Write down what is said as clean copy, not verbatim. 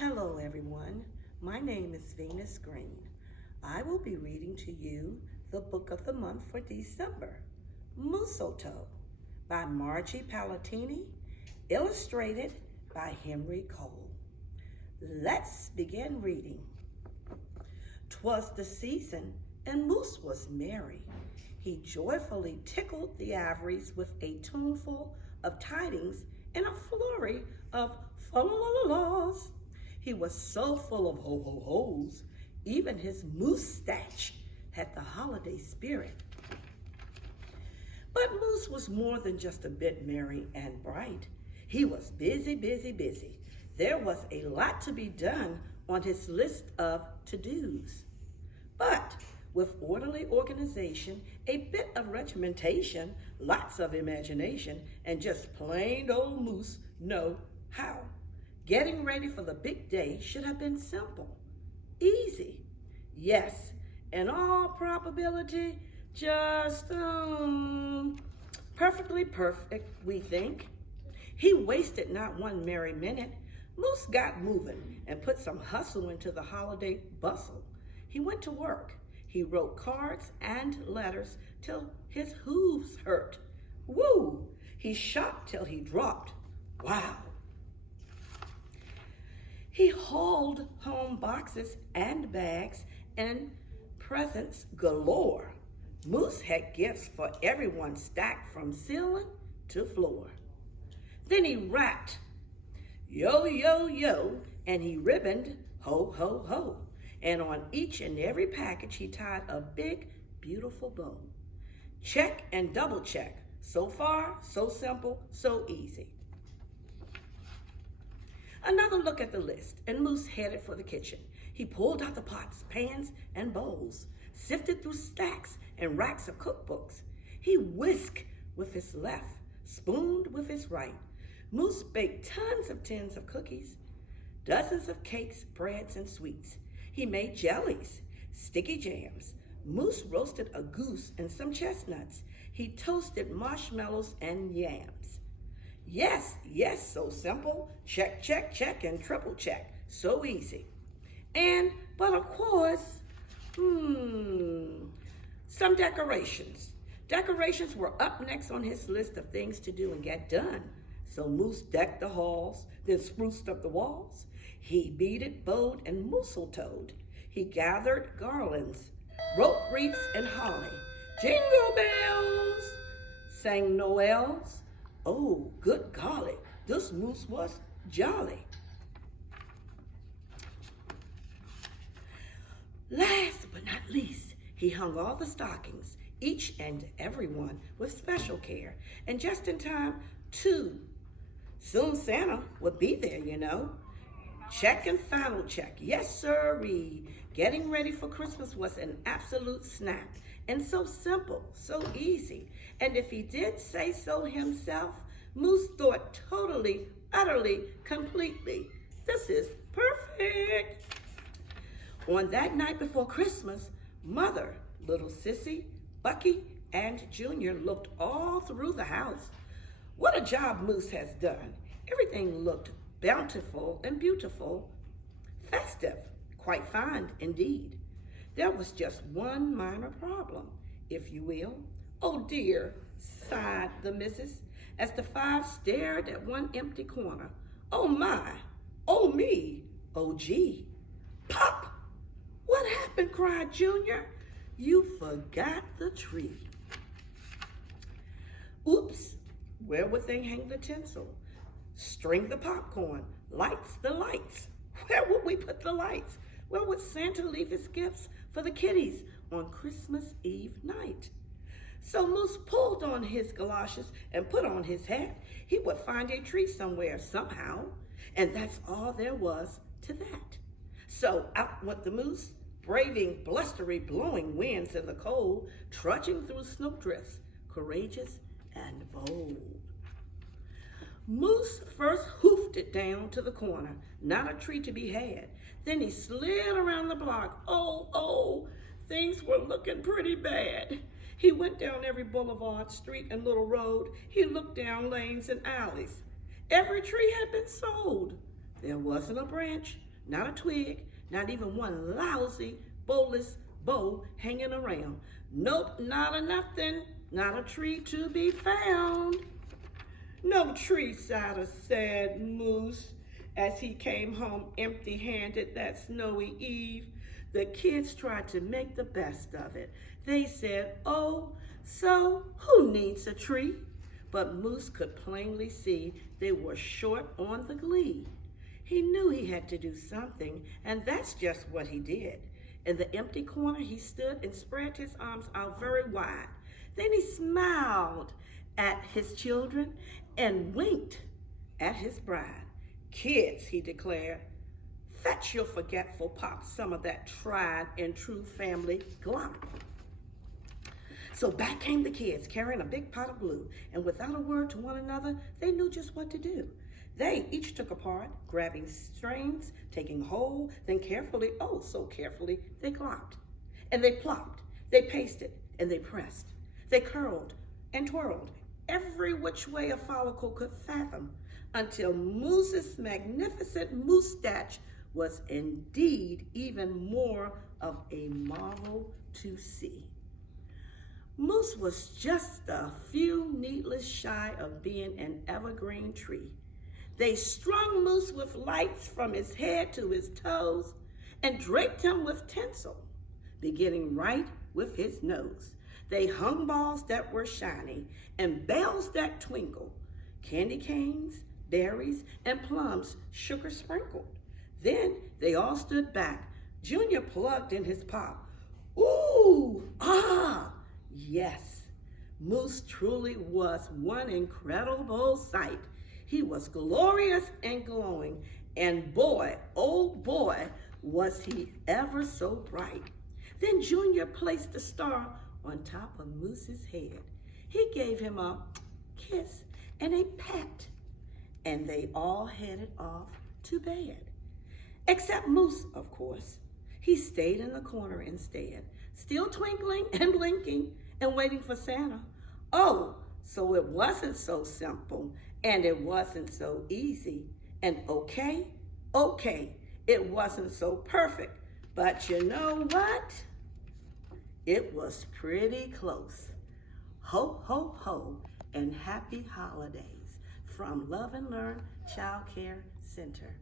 Hello, everyone. My name is Venus Green. I will be reading to you the book of the month for December, Mistletoe, by Margie Palatini, illustrated by Henry Cole. Let's begin reading. 'Twas the season, and Moose was merry. He joyfully tickled the Averys with a tuneful of tidings and a flurry of fa-la-la-la-las. He was so full of ho-ho-hos, even his moustache had the holiday spirit. But Moose was more than just a bit merry and bright. He was busy, busy, busy. There was a lot to be done on his list of to-dos. But with orderly organization, a bit of regimentation, lots of imagination, and just plain old Moose know-how, getting ready for the big day should have been simple, easy. Yes, in all probability, just perfectly perfect, we think. He wasted not one merry minute. Moose got moving and put some hustle into the holiday bustle. He went to work. He wrote cards and letters till his hooves hurt. Woo! He shot till he dropped. Wow! He hauled home boxes and bags and presents galore. Moose had gifts for everyone stacked from ceiling to floor. Then he rapped, yo, yo, yo, and he ribboned, ho, ho, ho. And on each and every package he tied a big, beautiful bow. Check and double check. So far, so simple, so easy. Another look at the list, and Moose headed for the kitchen. He pulled out the pots, pans, and bowls, sifted through stacks and racks of cookbooks. He whisked with his left, spooned with his right. Moose baked tons of tins of cookies, dozens of cakes, breads, and sweets. He made jellies, sticky jams. Moose roasted a goose and some chestnuts. He toasted marshmallows and yams. Yes, yes, so simple. Check, check, check, and triple check. So easy. But of course, some decorations. Decorations were up next on his list of things to do and get done. So Moose decked the halls, then spruced up the walls. He beaded, bowed, and mistletoed. He gathered garlands, rope wreaths, and holly. Jingle bells, sang Noels. Oh, good golly, this Moose was jolly. Last but not least, he hung all the stockings, each and every one with special care, and just in time, too. Soon Santa would be there, you know. Check and final check, yes sirree. Getting ready for Christmas was an absolute snap, and so simple, so easy. And if he did say so himself, Moose thought totally, utterly, completely, this is perfect. On that night before Christmas, Mother, little Sissy, Bucky, and Junior looked all through the house. What a job Moose has done. Everything looked bountiful and beautiful, festive, quite fine indeed. There was just one minor problem, if you will. Oh dear, sighed the missus, as the five stared at one empty corner. Oh my, oh me, oh gee. Pop! What happened? Cried Junior. You forgot the tree. Oops, where would they hang the tinsel? String the popcorn, lights the lights. Where would we put the lights? Where would Santa leave his gifts for the kiddies on Christmas Eve night? So Moose pulled on his galoshes and put on his hat. He would find a tree somewhere, somehow, and that's all there was to that. So out went the Moose, braving blustery, blowing winds in the cold, trudging through snowdrifts, courageous and bold. Moose first hoofed it down to the corner, not a tree to be had. Then he slid around the block. Oh, things were looking pretty bad. He went down every boulevard, street, and little road. He looked down lanes and alleys. Every tree had been sold. There wasn't a branch, not a twig, not even one lousy, bowless bow hanging around. Nope, not a nothing, not a tree to be found. No tree, sighed a sad moose as he came home empty-handed that snowy eve. The kids tried to make the best of it. They said, "Oh, so who needs a tree?" But Moose could plainly see they were short on the glee. He knew he had to do something, and that's just what he did. In the empty corner, he stood and spread his arms out very wide. Then he smiled at his children and winked at his bride. "Kids," he declared, "fetch your forgetful pop some of that tried and true family glop." So back came the kids, carrying a big pot of glue, and without a word to one another, they knew just what to do. They each took a part, grabbing strings, taking hold, then carefully, oh so carefully, they glopped. And they plopped, they pasted, and they pressed. They curled and twirled, every which way a follicle could fathom, until Moose's magnificent moustache was indeed even more of a marvel to see. Moose was just a few needles shy of being an evergreen tree. They strung Moose with lights from his head to his toes and draped him with tinsel, beginning right with his nose. They hung balls that were shiny and bells that twinkled, candy canes, berries, and plums sugar sprinkled. Then they all stood back. Junior plugged in his pop. Ooh, ah, yes, Moose truly was one incredible sight. He was glorious and glowing, and boy, oh boy, was he ever so bright. Then Junior placed the star on top of Moose's head. He gave him a kiss and a pat, and they all headed off to bed. Except Moose, of course. He stayed in the corner instead, still twinkling and blinking and waiting for Santa. Oh, so it wasn't so simple, and it wasn't so easy. And okay, it wasn't so perfect, but you know what? It was pretty close. Ho, ho, ho, and happy holidays from Love and Learn Child Care Center.